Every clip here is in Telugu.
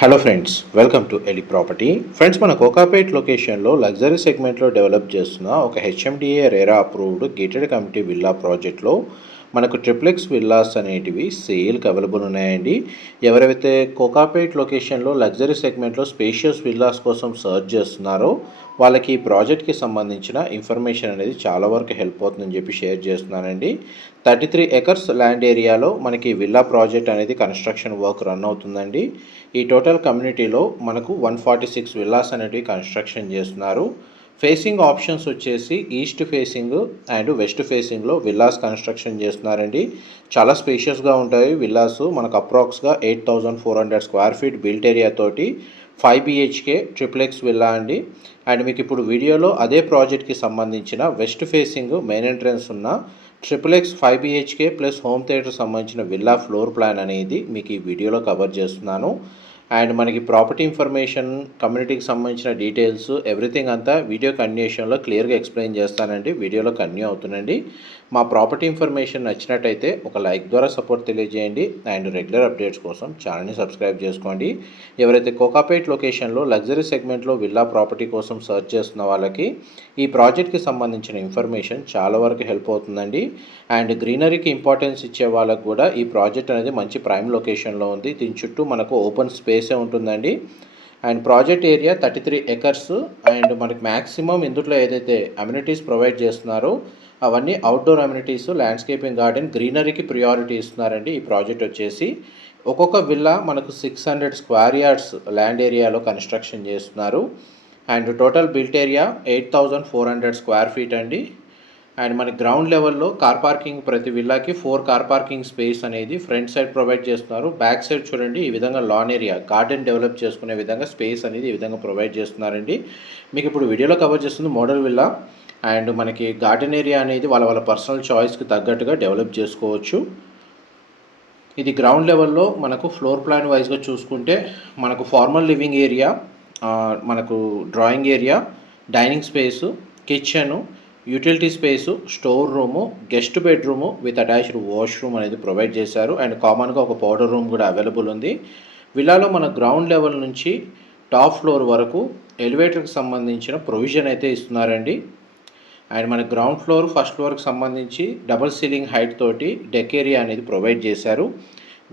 Hello friends, welcome to Eli property. Friends, మన కోకాపేట్ లొకేషన్లో లగ్జరీ సెగ్మెంట్లో డెవలప్ చేస్తున్న ఒక HMDA RERA approved gated community villa ప్రాజెక్ట్లో మనకు ట్రిప్లెక్స్ విల్లాస్ అనేటివి సేల్కి అవైలబుల్ ఉన్నాయండి. ఎవరైతే కోకాపేట్ లొకేషన్లో లగ్జరీ సెగ్మెంట్లో స్పేషియస్ విల్లాస్ కోసం సర్చ్ చేస్తున్నారో వాళ్ళకి ఈ ప్రాజెక్ట్కి సంబంధించిన ఇన్ఫర్మేషన్ అనేది చాలా వరకు హెల్ప్ అవుతుందని చెప్పి షేర్ చేస్తున్నానండి. 33 ఎకర్స్ ల్యాండ్ ఏరియాలో మనకి విల్లా ప్రాజెక్ట్ అనేది కన్స్ట్రక్షన్ వర్క్ రన్ అవుతుందండి. ఈ టోటల్ కమ్యూనిటీలో మనకు 146 విల్లాస్ అనేటివి కన్స్ట్రక్షన్ చేస్తున్నారు. ఫేసింగ్ ఆప్షన్స్ వచ్చేసి ఈస్ట్ ఫేసింగ్ అండ్ వెస్ట్ ఫేసింగ్లో విల్లాస్ కన్స్ట్రక్షన్ చేస్తున్నారండి. చాలా స్పేషియస్గా ఉంటాయి విల్లాస్. మనకు అప్రాక్స్గా 8400 స్క్వేర్ ఫీట్ బిల్ట్ ఏరియా తోటి 5 బిహెచ్కే ట్రిప్లెక్స్ విల్లా అండి. అండ్ మీకు ఇప్పుడు వీడియోలో అదే ప్రాజెక్ట్కి సంబంధించిన వెస్ట్ ఫేసింగ్ మెయిన్ ఎంట్రన్స్ ఉన్న triplex 5 BHK plus home theatre సంబంధించిన విల్లా ఫ్లోర్ ప్లాన్ అనేది మీకు ఈ వీడియోలో కవర్ చేస్తున్నాను. అండ్ మనకి ప్రాపర్టీ ఇన్ఫర్మేషన్, కమ్యూనిటీకి సంబంధించిన డీటెయిల్స్, ఎవ్రీథింగ్ అంతా వీడియో కంటిన్యూషన్లో క్లియర్గా ఎక్స్ప్లెయిన్ చేస్తానండి. వీడియోలో కంటిన్యూ అవుతుందండి. మా ప్రాపర్టీ ఇన్ఫర్మేషన్ నచ్చినట్టయితే ఒక లైక్ ద్వారా సపోర్ట్ తెలియజేయండి. అండ్ రెగ్యులర్ అప్డేట్స్ కోసం ఛానల్ని సబ్స్క్రైబ్ చేసుకోండి. ఎవరైతే కోకాపేట్ లొకేషన్లో లగ్జరీ సెగ్మెంట్లో విల్లా ప్రాపర్టీ కోసం సర్చ్ చేస్తున్న వాళ్ళకి ఈ ప్రాజెక్ట్కి సంబంధించిన ఇన్ఫర్మేషన్ చాలా వరకు హెల్ప్ అవుతుందండి. అండ్ గ్రీనరీకి ఇంపార్టెన్స్ ఇచ్చే వాళ్ళకు కూడా ఈ ప్రాజెక్ట్ అనేది మంచి ప్రైమ్ లొకేషన్లో ఉంది. దీని చుట్టూ మనకు ఓపెన్ స్పేసే ఉంటుందండి. And project area 33 acres. And మనకి మ్యాక్సిమం ఇందులో ఏదైతే అమ్యూనిటీస్ ప్రొవైడ్ చేస్తున్నారో అవన్నీ అవుట్డోర్ అమ్యూనిటీస్, ల్యాండ్స్కేపింగ్, గార్డెన్, గ్రీనరీకి ప్రియారిటీ ఇస్తున్నారండి. ఈ ప్రాజెక్ట్ వచ్చేసి ఒక్కొక్క విల్లా మనకు 600 స్క్వేర్ యార్డ్స్ ల్యాండ్ ఏరియాలో కన్స్ట్రక్షన్ చేస్తున్నారు. And total built area 8400 square feet అండి. అండ్ మన గ్రౌండ్ లెవెల్లో కార్ పార్కింగ్ ప్రతి విల్లాకి 4 కార్ పార్కింగ్ స్పేస్ అనేది ఫ్రంట్ సైడ్ ప్రొవైడ్ చేస్తున్నారు. బ్యాక్ సైడ్ చూడండి, ఈ విధంగా లాన్ ఏరియా, గార్డెన్ డెవలప్ చేసుకునే విధంగా స్పేస్ అనేది ఈ విధంగా ప్రొవైడ్ చేస్తున్నారండి. మీకు ఇప్పుడు వీడియోలో కవర్ చేస్తుంది మోడల్ విల్లా. అండ్ మనకి గార్డెన్ ఏరియా అనేది వాళ్ళ పర్సనల్ చాయిస్కి తగ్గట్టుగా డెవలప్ చేసుకోవచ్చు. ఇది గ్రౌండ్ లెవెల్లో మనకు ఫ్లోర్ ప్లాన్ వైజ్గా చూసుకుంటే మనకు ఫార్మల్ లివింగ్ ఏరియా, మనకు drawing area, dining space, kitchen, utility space, store room, guest bedroom with attached washroom అనేది ప్రొవైడ్ చేశారు. అండ్ కామన్గా ఒక పౌడర్ రూమ్ కూడా అవైలబుల్ ఉంది. విల్లాలో మన గ్రౌండ్ లెవెల్ నుంచి టాప్ ఫ్లోర్ వరకు ఎలివేటర్కి సంబంధించిన ప్రొవిజన్ అయితే ఇస్తున్నారండి. అండ్ మన గ్రౌండ్ ఫ్లోర్, ఫస్ట్ ఫ్లోర్కి సంబంధించి డబుల్ సీలింగ్ హైట్ తోటి డెక్ ఏరియా అనేది ప్రొవైడ్ చేశారు.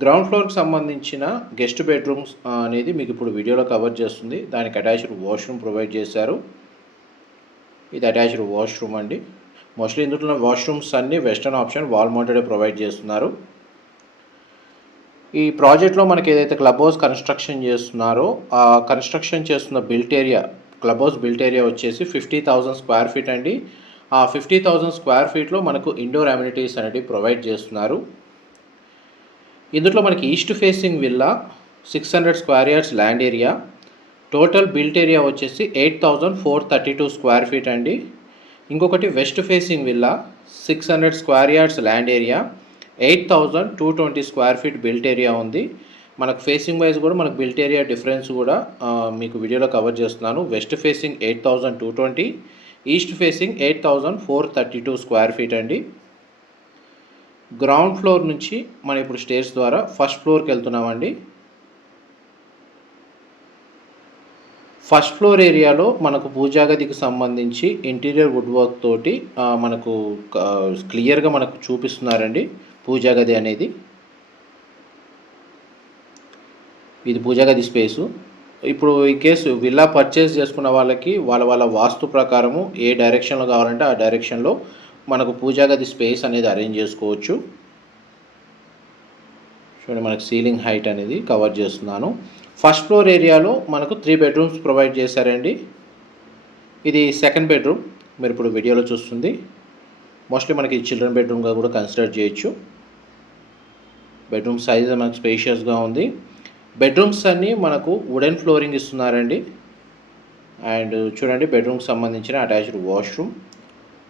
గ్రౌండ్ ఫ్లోర్కి సంబంధించిన గెస్ట్ బెడ్రూమ్స్ అనేది మీకు ఇప్పుడు వీడియోలో కవర్ చేస్తుంది. దానికి అటాచ్డ్ వాష్రూమ్ ప్రొవైడ్ చేశారు. ఇది అటాచ్డ్ వాష్రూమ్ అండి. మోస్ట్లీ ఇందులో వాష్రూమ్స్ అన్నీ western option wall mounted provide చేస్తున్నారు. ఈ ప్రాజెక్ట్లో మనకి ఏదైతే క్లబ్ హౌస్ కన్స్ట్రక్షన్ చేస్తున్నారో ఆ కన్స్ట్రక్షన్ చేస్తున్న built area, club house built area వచ్చేసి 50,000 స్క్వేర్ ఫీట్ అండి. ఆ 50,000 స్క్వేర్ ఫీట్లో మనకు ఇండోర్ అమ్యూనిటీస్ అనేవి ప్రొవైడ్ చేస్తున్నారు. ఇందులో మనకి east facing villa 600 square yards land area, total built area వచ్చేసి 8,432 స్క్వేర్ ఫీట్ అండి. ఇంకొకటి west facing villa 600 square yards land area, 8,220 square feet built area ఉంది. మనకు ఫేసింగ్ వైజ్ కూడా మనకు బిల్ట్ ఏరియా డిఫరెన్స్ కూడా మీకు వీడియోలో కవర్ చేస్తున్నాను. West facing 8,220, east facing 8,432 square feet అండి. గ్రౌండ్ ఫ్లోర్ నుంచి మనం ఇప్పుడు స్టేర్స్ ద్వారా ఫస్ట్ ఫ్లోర్కి వెళ్తున్నామండి. ఫస్ట్ ఫ్లోర్ ఏరియాలో మనకు పూజా గదికి సంబంధించి ఇంటీరియర్ వుడ్ వర్క్ తోటి మనకు క్లియర్గా మనకు చూపిస్తున్నారండి పూజా గది అనేది. ఇది పూజా గది స్పేసు. ఇప్పుడు ఈ కేసు విల్లా పర్చేస్ చేసుకున్న వాళ్ళకి వాళ్ళ వాస్తు ప్రకారము ఏ డైరెక్షన్లో కావాలంటే ఆ డైరెక్షన్లో మనకు పూజా గది స్పేస్ అనేది అరేంజ్ చేసుకోవచ్చు. చూడండి, మనకు సీలింగ్ హైట్ అనేది కవర్ చేస్తున్నాను. ఫస్ట్ ఫ్లోర్ ఏరియాలో మనకు 3 బెడ్రూమ్స్ ప్రొవైడ్ చేశారండి. ఇది సెకండ్ బెడ్రూమ్ మీరు ఇప్పుడు వీడియోలో చూస్తుంది. మోస్ట్లీ మనకి చిల్డ్రన్ బెడ్రూమ్గా కూడా కన్సిడర్ చేయొచ్చు. బెడ్రూమ్ సైజ్ మనకు స్పేషియస్గా ఉంది. బెడ్రూమ్స్ అన్నీ మనకు వుడెన్ ఫ్లోరింగ్ ఇస్తున్నారండి. అండ్ చూడండి, బెడ్రూమ్కి సంబంధించిన attached washroom,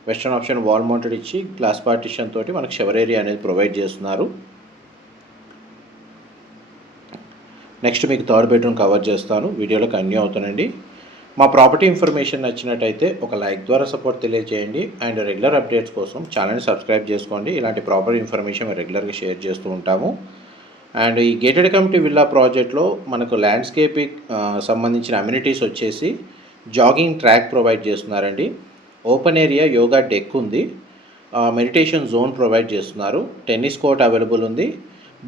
western option wall mounted ఇచ్చి గ్లాస్ పార్టిషన్ తోటి మనకు షవర్ ఏరియా అనేది ప్రొవైడ్ చేస్తున్నారు. నెక్స్ట్ మీకు థర్డ్ బెడ్రూమ్ కవర్ చేస్తాను. వీడియోలో కంటిన్యూ అవుతానండి. మా ప్రాపర్టీ ఇన్ఫర్మేషన్ నచ్చినట్టయితే ఒక లైక్ ద్వారా సపోర్ట్ తెలియజేయండి. అండ్ రెగ్యులర్ అప్డేట్స్ కోసం ఛానల్ని సబ్స్క్రైబ్ చేసుకోండి. ఇలాంటి ప్రాపర్టీ ఇన్ఫర్మేషన్ మేము రెగ్యులర్గా షేర్ చేస్తూ ఉంటాము. అండ్ ఈ గేటెడ్ కమ్యూనిటీ విల్లా ప్రాజెక్ట్లో మనకు ల్యాండ్స్కేపింగ్ సంబంధించిన అమ్యూనిటీస్ వచ్చేసి జాగింగ్ ట్రాక్ ప్రొవైడ్ చేస్తున్నారండి. ఓపెన్ ఏరియా యోగా డెక్ ఉంది. మెడిటేషన్ జోన్ ప్రొవైడ్ చేస్తున్నారు. టెన్నిస్ కోర్ట్ అవైలబుల్ ఉంది.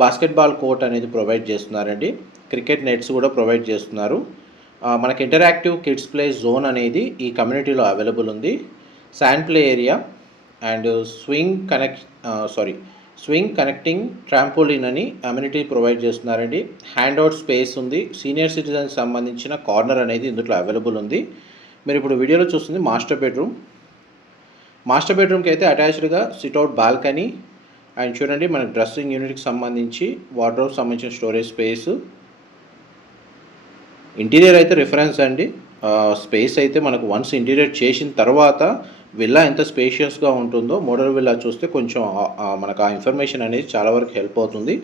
బాస్కెట్బాల్ కోర్ట్ అనేది ప్రొవైడ్ చేస్తున్నారండి. క్రికెట్ నెట్స్ కూడా ప్రొవైడ్ చేస్తున్నారు. మనకి ఇంటరాక్టివ్ కిడ్స్ ప్లే జోన్ అనేది ఈ కమ్యూనిటీలో అవైలబుల్ ఉంది. Sand play area and swing connecting trampoline అని అమ్యూనిటీ ప్రొవైడ్ చేస్తున్నారండి. హ్యాండ్ అవుట్ స్పేస్ ఉంది. సీనియర్ సిటిజన్స్ సంబంధించిన కార్నర్ అనేది ఇందులో అవైలబుల్ ఉంది. మీరు ఇప్పుడు వీడియోలో చూస్తుంది మాస్టర్ బెడ్రూమ్. మాస్టర్ బెడ్రూమ్కి అయితే అటాచ్డ్గా సిట్అవుట్ బాల్కనీ అండ్ చూడండి మనకు డ్రెస్సింగ్ యూనిట్కి సంబంధించి వార్డ్రోబ్ సంబంధించిన స్టోరేజ్ స్పేస్. ఇంటీరియర్ అయితే రిఫరెన్స్ అండి. స్పేస్ అయితే మనకు వన్స్ ఇంటీరియర్ చేసిన తర్వాత విల్లా ఎంత స్పేషియస్గా ఉంటుందో మోడల్ విల్లా చూస్తే కొంచెం మనకు ఆ ఇన్ఫర్మేషన్ అనేది చాలా వరకు హెల్ప్ అవుతుంది.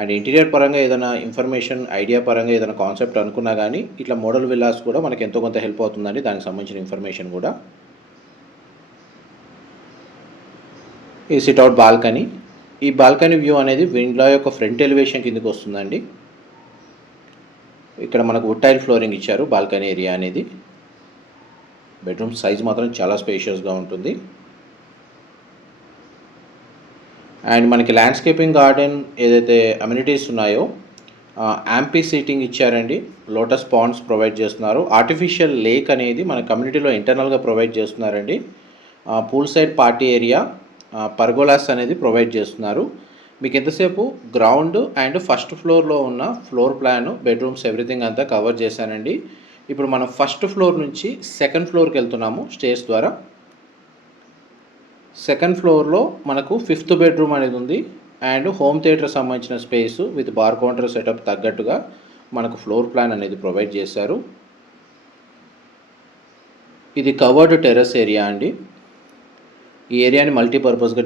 అండ్ ఇంటీరియర్ పరంగా ఏదైనా ఇన్ఫర్మేషన్ ఐడియా పరంగా ఏదైనా కాన్సెప్ట్ అనుకున్నా కానీ ఇట్లా మోడల్ విల్లాస్ కూడా మనకి ఎంతో కొంత హెల్ప్ అవుతుందండి. దానికి సంబంధించిన ఇన్ఫర్మేషన్ కూడా. ఈ సిట్అవుట్ బాల్కనీ. ఈ బాల్కనీ వ్యూ అనేది విల్లా యొక్క ఫ్రంట్ ఎలివేషన్ కిందకి వస్తుందండి. ఇక్కడ మనకు వుడ్ టైల్ ఫ్లోరింగ్ ఇచ్చారు. బాల్కనీ ఏరియా అనేది బెడ్రూమ్ సైజ్ మాత్రం చాలా స్పేషియస్గా ఉంటుంది. అండ్ మనకి ల్యాండ్స్కేపింగ్ గార్డెన్ ఏదైతే అమ్యూనిటీస్ ఉన్నాయో యాంపీ సీటింగ్ ఇచ్చారండి. లోటస్ పాండ్స్ ప్రొవైడ్ చేస్తున్నారు. ఆర్టిఫిషియల్ లేక్ అనేది మన కమ్యూనిటీలో ఇంటర్నల్గా ప్రొవైడ్ చేస్తున్నారండి. Pool side party area, pergolas అనేది ప్రొవైడ్ చేస్తున్నారు. మీకు ఎంతసేపు గ్రౌండ్ అండ్ ఫస్ట్ ఫ్లోర్లో ఉన్న ఫ్లోర్ ప్లాన్, బెడ్రూమ్స్ ఎవ్రీథింగ్ అంతా కవర్ చేశానండి. ఇప్పుడు మనం ఫస్ట్ ఫ్లోర్ నుంచి సెకండ్ ఫ్లోర్కి వెళ్తున్నాము స్టేర్స్ ద్వారా. సెకండ్ ఫ్లోర్లో మనకు 5th బెడ్రూమ్ అనేది ఉంది. అండ్ హోమ్ థియేటర్ సంబంధించిన space with bar counter setup తగ్గట్టుగా మనకు ఫ్లోర్ ప్లాన్ అనేది ప్రొవైడ్ చేశారు. ఇది కవర్డ్ టెర్రస్ ఏరియా అండి. ఈ ఏరియాని మల్టీపర్పస్గా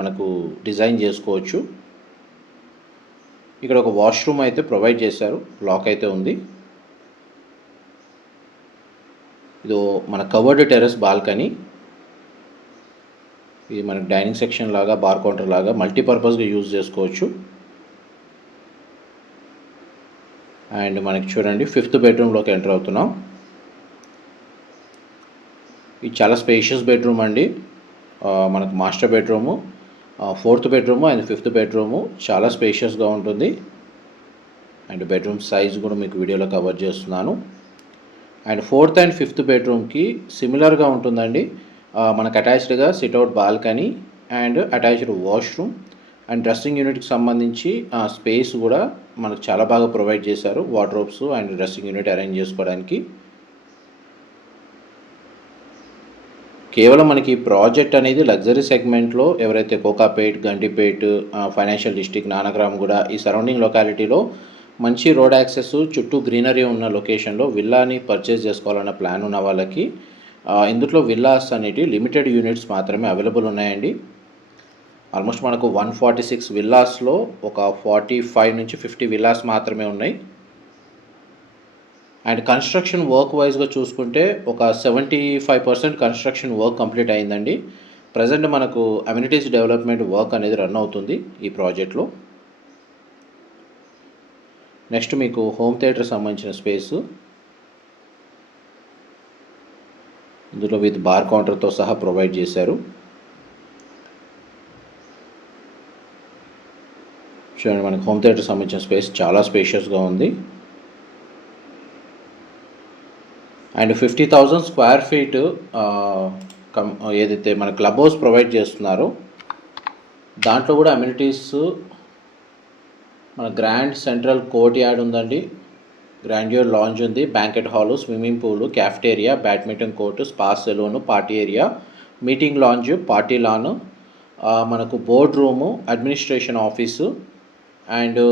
మనకు డిజైన్ చేసుకోవచ్చు. ఇక్కడ ఒక వాష్రూమ్ అయితే ప్రొవైడ్ చేశారు. లాక్ అయితే ఉంది. ఇది మన కవర్డ్ టెర్రస్ బాల్కనీ. ఇది మనకి డైనింగ్ సెక్షన్ లాగా, బార్ కౌంటర్ లాగా మల్టీపర్పస్గా యూజ్ చేసుకోవచ్చు. అండ్ మనకి చూడండి 5th బెడ్రూమ్లోకి ఎంటర్ అవుతున్నాం. ఇది చాలా స్పేషియస్ బెడ్రూమ్ అండి. మనకు master bedroom, 4th bedroom and 5th bedroom చాలా స్పేషియస్గా ఉంటుంది. అండ్ బెడ్రూమ్ సైజ్ కూడా మీకు వీడియోలో కవర్ చేస్తున్నాను. అండ్ 4th అండ్ 5th బెడ్రూమ్కి సిమిలర్గా ఉంటుందండి. మనకు అటాచ్డ్గా sit out balcony and attached washroom and dressing యూనిట్కి సంబంధించి స్పేస్ కూడా మనకు చాలా బాగా ప్రొవైడ్ చేశారు. Wardrobes and dressing unit arrange చేసుకోవడానికి. కేవలం మనకి ప్రాజెక్ట్ అనేది లగ్జరీ సెగ్మెంట్లో ఎవరైతే కోకాపేట్, గండిపేట్, ఫైనాన్షియల్ డిస్ట్రిక్ట్, నానక్రామ్గూడ ఈ సరౌండింగ్ లొకాలిటీలో మంచి రోడ్ యాక్సెస్, చుట్టూ గ్రీనరీ ఉన్న లొకేషన్లో విల్లాని పర్చేస్ చేసుకోవాలన్న ప్లాన్ ఉన్న వాళ్ళకి ఇందులో విల్లాస్ అనేవి లిమిటెడ్ యూనిట్స్ మాత్రమే అవైలబుల్ ఉన్నాయండి. ఆల్మోస్ట్ మనకు 146 విల్లాస్లో ఒక 45 నుంచి 50 విల్లాస్ మాత్రమే ఉన్నాయి. అండ్ కన్స్ట్రక్షన్ వర్క్ వైజ్గా చూసుకుంటే ఒక 75% కన్స్ట్రక్షన్ వర్క్ కంప్లీట్ అయిందండి. ప్రజెంట్ మనకు అమ్యూనిటీస్ డెవలప్మెంట్ వర్క్ అనేది రన్ అవుతుంది ఈ ప్రాజెక్ట్లో. నెక్స్ట్ మీకు హోమ్ థియేటర్ సంబంధించిన స్పేసు ఇందులో విత్ బార్ కౌంటర్తో సహా ప్రొవైడ్ చేశారు. చూడండి మనకు హోమ్ థియేటర్ సంబంధించిన స్పేస్ చాలా స్పేషియస్గా ఉంది. అండ్ 50,000 స్క్వేర్ ఫీట్ ఏదైతే మన క్లబ్ హౌస్ ప్రొవైడ్ చేస్తున్నారో దాంట్లో కూడా అమ్యూనిటీస్ మన గ్రాండ్ సెంట్రల్ కోర్ట్ యార్డ్ ఉందండి. గ్రాండ్యూర్ లాంజ్ ఉంది, banquet hall, swimming pool, cafeteria, badminton court, spa salon, party area, meeting lounge, party lawn, మనకు board room, administration office and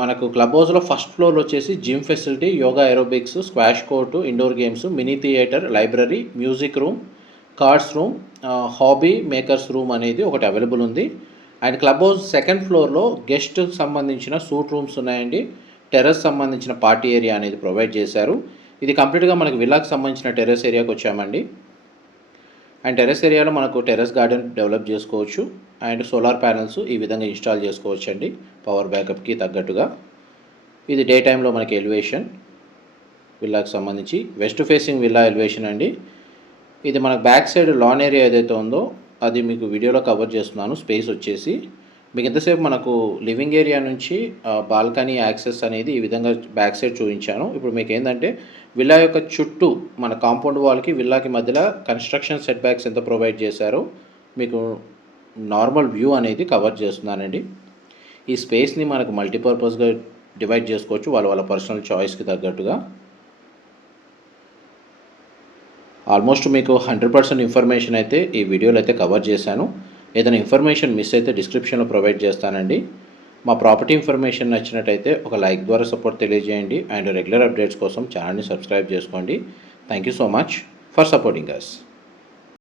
మనకు క్లబ్ హౌస్లో ఫస్ట్ ఫ్లోర్లో వచ్చేసి gym facility, yoga aerobics, squash court, indoor games, mini theatre, library, music room, cards room, hobby makers room అనేది ఒకటి అవైలబుల్ ఉంది. అండ్ క్లబ్ హౌస్ సెకండ్ ఫ్లోర్లో గెస్ట్కి సంబంధించిన సూట్ రూమ్స్ ఉన్నాయండి. టెర్రస్ సంబంధించిన పార్టీ ఏరియా అనేది ప్రొవైడ్ చేశారు. ఇది కంప్లీట్గా మనకు విల్లాకి సంబంధించిన టెర్రస్ ఏరియాకి వచ్చామండి. అండ్ టెర్రస్ ఏరియాలో మనకు టెర్రస్ గార్డెన్ డెవలప్ చేసుకోవచ్చు. అండ్ సోలార్ ప్యానెల్స్ ఈ విధంగా ఇన్స్టాల్ చేసుకోవచ్చండి పవర్ బ్యాకప్కి తగ్గట్టుగా. ఇది డే టైంలో మనకి ఎలివేషన్ విల్లాకి సంబంధించి వెస్ట్ ఫేసింగ్ విల్లా ఎలివేషన్ అండి. ఇది మనకు బ్యాక్ సైడ్ లాన్ ఏరియా ఏదైతే ఉందో అది మీకు వీడియోలో కవర్ చేస్తున్నాను. స్పేస్ వచ్చేసి మీకు ఎంతసేపు మనకు లివింగ్ ఏరియా నుంచి బాల్కనీ యాక్సెస్ అనేది ఈ విధంగా బ్యాక్ సైడ్ చూపించాను. ఇప్పుడు మీకు ఏంటంటే విల్లా యొక్క చుట్టూ మన కాంపౌండ్ వాల్కి విల్లాకి మధ్యలో కన్స్ట్రక్షన్ సెట్ బ్యాక్స్ ఎంత ప్రొవైడ్ చేశారో మీకు నార్మల్ వ్యూ అనేది కవర్ చేస్తున్నానండి. ఈ స్పేస్ని మనకు మల్టీపర్పస్గా డివైడ్ చేసుకోవచ్చు వాళ్ళ పర్సనల్ చాయిస్కి తగ్గట్టుగా. ఆల్మోస్ట్ మీకు 100% ఇన్ఫర్మేషన్ అయితే ఈ వీడియోలో అయితే కవర్ చేశాను. ఏదైనా ఇన్ఫర్మేషన్ మిస్ అయితే డిస్క్రిప్షన్లో ప్రొవైడ్ చేస్తానండి. మా ప్రాపర్టీ ఇన్ఫర్మేషన్ నచ్చినట్టయితే ఒక లైక్ ద్వారా సపోర్ట్ తెలియజేయండి అండ్ రెగ్యులర్ అప్డేట్స్ కోసం ఛానల్ని సబ్స్క్రైబ్ చేసుకోండి. Thank you so much for supporting us.